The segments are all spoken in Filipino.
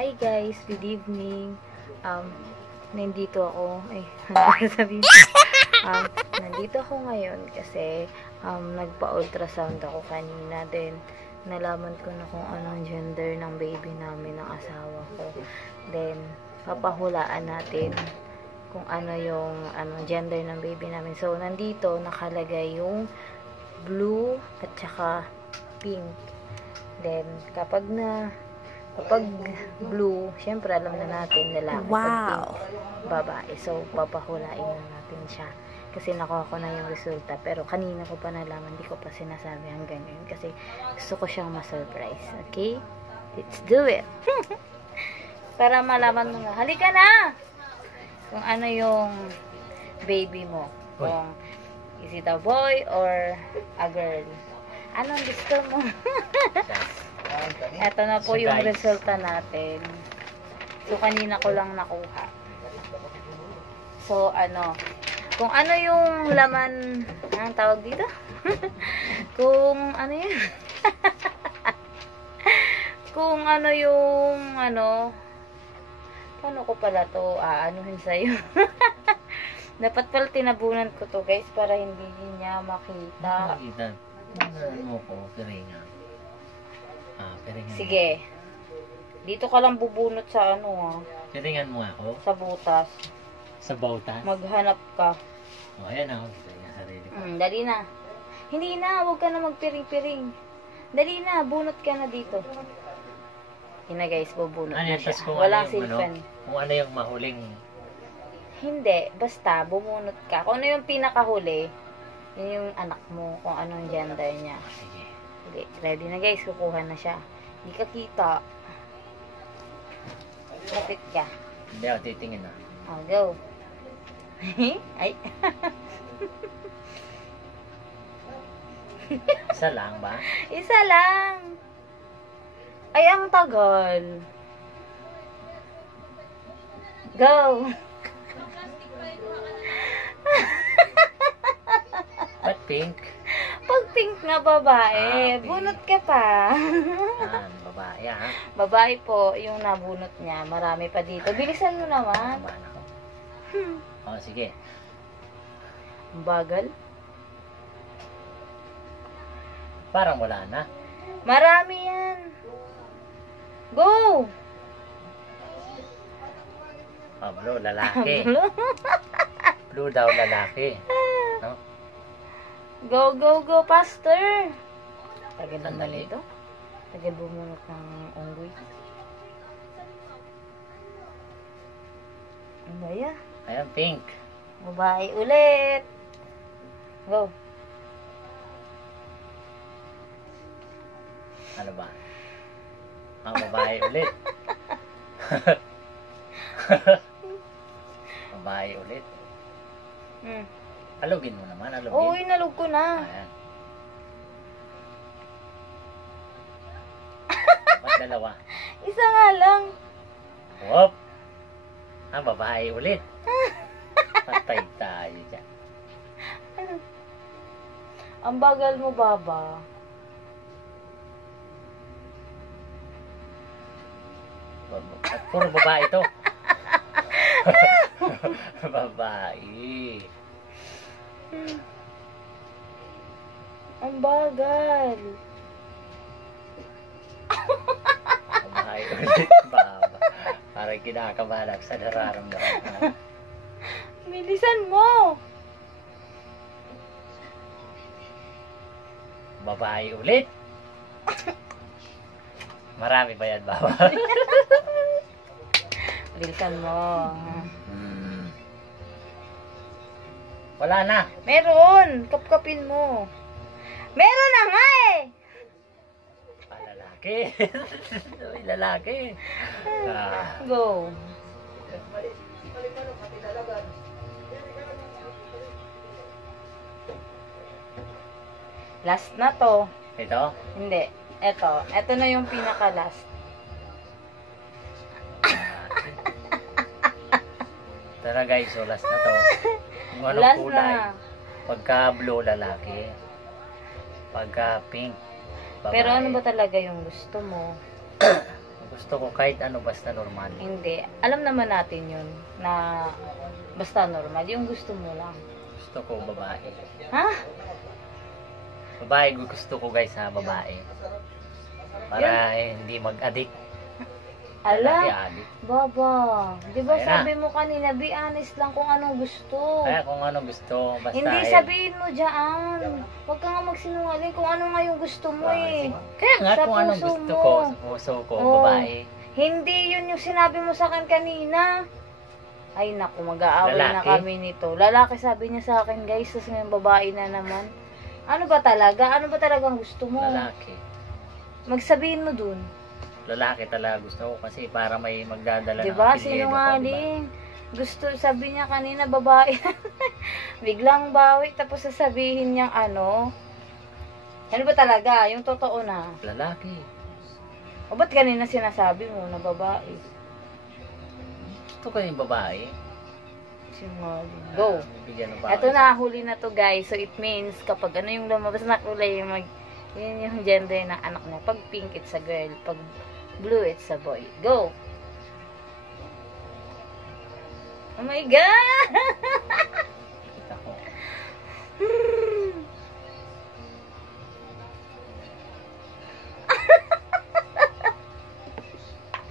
Hi guys, good evening. Nandito ako. Sabihin. Nandito ako ngayon kasi nagpa-ultrasound ako kanina. Then, nalaman ko na kung anong gender ng baby namin ng asawa ko. Then, papahulaan natin kung ano yung gender ng baby namin. So, nandito nakalagay yung blue at saka pink. Then, kapag blue, syempre alam na natin lalaki. Wow. Pag pink, babae. So, papahulain na natin siya. Kasi nakuha ko na yung resulta. Pero kanina ko pa nalaman, hindi ko pa sinasabi hanggang ngayon. Kasi gusto ko siyang ma-surprise. Okay? Let's do it! Para malaman mo na. Halika na! Kung ano yung baby mo. Kung is it a boy or a girl. Anong gusto mo? Ito na po yung resulta natin. So, kanina ko lang nakuha. So, kung ano yung laman, anong tawag dito? Kung ano yun? Kung ano yung, paano ko pala to aanuhin sa'yo? Dapat pala tinabunan ko to, guys, para hindi niya makita. Makita. Ano ko, piringan. Piringan. Sige. Dito ka lang bubunot sa Piringan mo ako? sa butas. Sa bautas? Maghanap ka. Ayan ako. Piringan sarili ko. Dali na. Hindi na, huwag ka na magpiring-piring. Dali na, bunot ka na dito. Hina guys, bubunot na siya. Walang silpan. Kung ano yung mahuling. Hindi, basta bumunot ka. Kung ano yung pinakahuli, yun yung anak mo, kung anong gender niya. Sige. Sige, ready na guys, kukuha na siya. Hindi ka kita. Lapit ka. Hindi ako titingin na. Oh, go. Ay. Isa lang ba? Isa lang. Ay, ang tagal. Go. Ba't pink? Pag pink na babae, Pink. bunot ka pa. Babae ha? Babae po, yung nabunot niya. Marami pa dito. Bilisan mo naman. Babae ako. Sige. Ang bagal. Parang wala na. Marami yan. Go! Blue, lalaki. Blue daw, lalaki. No? Go, go, go, faster! Tagal lang Sandali. ito. Tagal bumunot ng unggoy. Ano ba yan? Ayan, pink. Babae ulit. Go. Ano ba? Ang babae ulit. Babae ulit. Alugin mo naman, alugin. Oo, inalog ko na. Ayan. Ba't dalawa? Isa nga lang. Whoop! Ang babae ulit. Patay tayo dyan. Ang bagal mo, baba. At puro babae to. Babae. Ang bagal. Babae ulit. Baba. Parang kinakabalak sa nararamdaman. Bilisan mo. Babae ulit. Marami ba yan, baba? Bilisan mo. Wala na. Meron. Kapkapin mo. Meron na nga eh. Lalaki. Uy, lalaki. Go. Last na to. Ito? Hindi. Ito na yung pinaka-last. Tara guys, so last na to. Kung anong Last kulay. na. Pagka blue, lalaki. Pagka pink, babae. Pero ano ba talaga yung gusto mo? Gusto ko kahit ano basta normal. Hindi. Alam naman natin yun na basta normal. Yung gusto mo lang. Gusto ko babae. Ha? Babae gusto ko guys ha, babae. Para hindi mag-addict. Lagi Ala, addict. baba. Di ba Ayun sabi mo kanina, be honest lang kung anong gusto. Kaya kung ano gusto, basta Hindi, ayun. sabihin mo dyan. Huwag ka nga magsinungaling kung ano nga yung gusto mo eh. Kaya nga Sa kung anong puso gusto mo. ko, sa puso ko, Oo. babae. Hindi yun yung sinabi mo sa akin kanina. Ay naku, mag-aaway na Lalaki? kami nito. Lalaki sabi niya sa akin guys, tapos ngayon babae na naman. Ano ba talaga? Ano ba talagang gusto mo? Lalaki. Magsabihin mo dun. Lalaki talaga gusto ko kasi para may magdadala Diba? ng apelyido ko, Sinungaling. Gusto, sabi niya kanina, babae. Biglang bawi, tapos sasabihin niyang ano. Ano ba talaga? Yung totoo na. Lalaki. O ba't kanina sinasabi mo na babae? Gusto ko yung babae. Sinungaling. Go. Bigyan ng babae. Ito na, huli na to guys. So it means, kapag ano yung lumabas na kulay, yun yung gender ng anak niya. Pag pink, it's a girl. Pag blue, it's a boy. Go! Oh my God! Kita ko.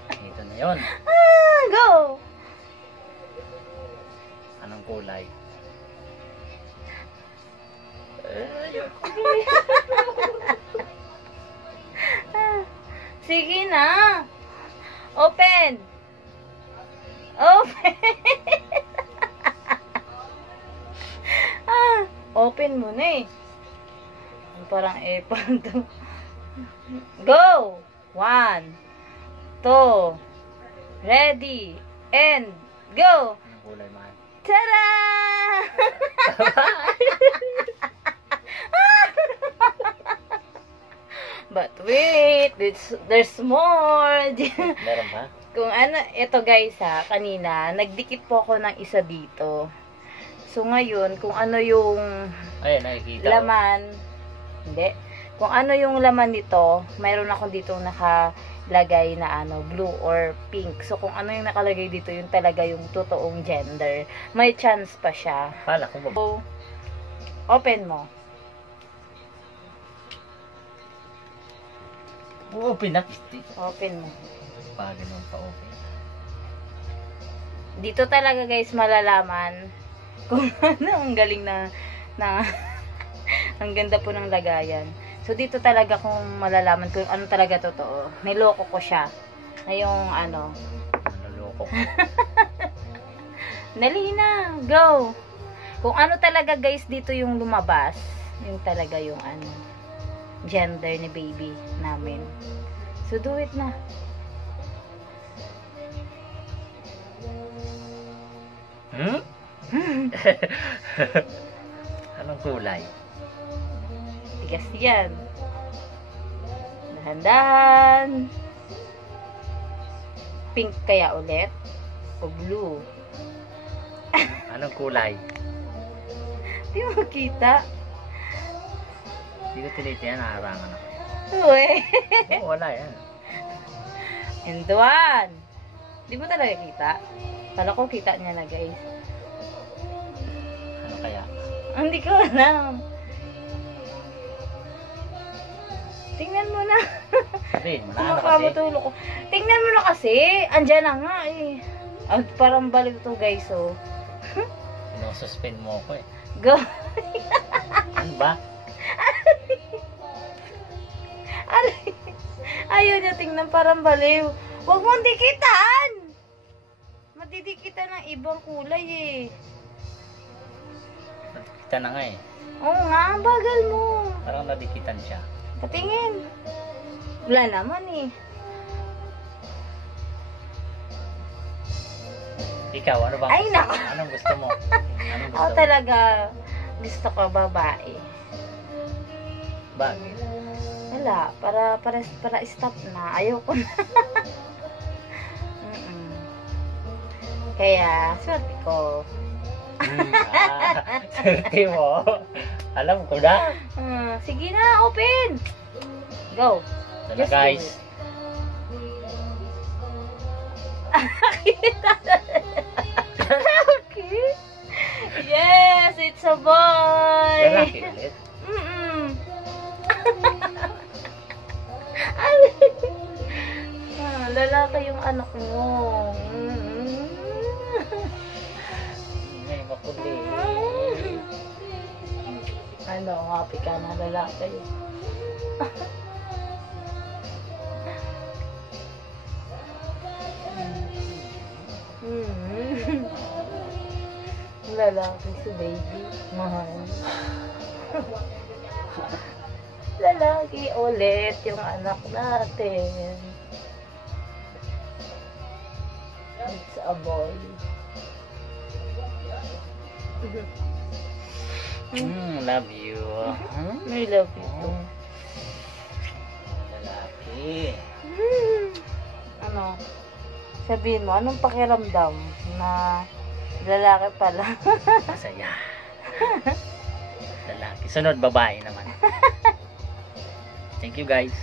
Ito na yun. Go! Anong kulay? Sige na! Open! Open! Open mo na eh. Parang epon to. Go! 1, 2, ready, and go! Anong kulay man? Tada! But wait, there's more. Meron ba? Kung ano, ito guys ha, kanina, nagdikit po ako ng isa dito. So ngayon, kung ano yung Ayan, nakikita ko. laman, hindi. Kung ano yung laman nito, mayroon ako dito nakalagay na ano, blue or pink. So kung ano yung nakalagay dito, yun talaga yung totoong gender. May chance pa siya. Kala ko ba? So, open mo. Open na. Open mo. Pa, ganun pa open. Dito talaga guys malalaman kung ano, ang galing na ang ganda po ng lagayan. So dito talaga kung malalaman kung ano talaga totoo. Niloko ko siya. Na yung ano. Naluloko ko. Dali na, go. Kung ano talaga guys dito yung lumabas, yung talaga yung ano, gender ni baby namin. So do it na. Hmm? Anong kulay? Tigas yan. Dahan-dahan. Pink kaya ulit? O blue? Anong kulay? Di mo makita. Hindi ko tinitiyan, nakarangan ako. Uwe. Oo, wala yan. And one. Di mo talaga kita? Kala ko kita niya na guys. Ano kaya? Hindi ko alam. Tingnan mo na. Sabihin mo na, ano kasi? Kumakamatulog ko. Tingnan mo na kasi. Andyan na nga eh. Ah, parang baliw to guys oh. Sinususpend mo ako eh. Go. Ano ba? Ayaw niya tingnan parang baliw. Huwag mong dikitan. Madidikitan ng ibang kulay eh. Nakikita na nga eh. Oo nga, ang bagal mo. Parang nadikitan siya. Patingin. Wala naman eh. Ikaw, ano ba? Ay, nako. Anong gusto mo? Anong gusto Ako mo? talaga gusto ko babae. Bakit? Wala, para stop na. Ayoko na. Mm-mm. Kaya, swerte ko. Swerte mo. Alam ko na. Sige na, open. Go. Ito na Just do guys. it. Lalaki? Yes, it's a boy! Lalaki ulit. Lalaki yung anak mo. May makulit. Ano, happy ka na lalaki. Lalaki si baby. Mahal. Lalaki ulit yung anak natin. It's a boy. Love you. I love you too. Lalaki. Ano? Sabihin mo, anong pakiramdam na lalaki pala? Masaya. Lalaki. Sunod, babae naman. Thank you guys.